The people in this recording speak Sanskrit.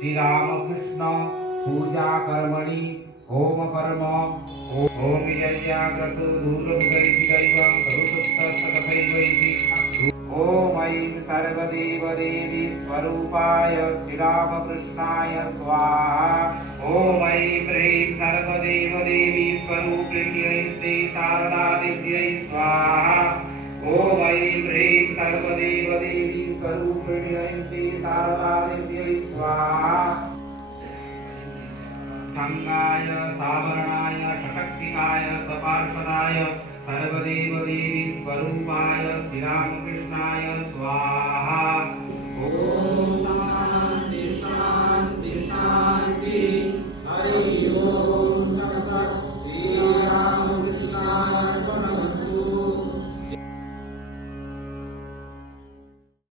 श्रीरामकृष्ण पूजा कर्मणि होम कर्म ओम यज्ञाग्रतो दूरमुदैति दैवं करुतस्ततथैवैति ओम ऐं सर्वदेवदेवी स्वरूपाय श्रीरामकृष्णाय स्वाहा ओम ऐं ह्रीं सर्वदेवदेवी स्वरूपिण्यै श्री शारदादेव्यै स्वाहा ओम ऐं ह्रीं सर्वदेवदेवी स्वरूपिण्यै श्री शारदादेव्यै स्वाहा संगाय सावरणाय षटक्तिकाय सपार्षदाय सर्वदेवदेवी स्वरूपाय श्रीरामकृष्णाय स्वाहा।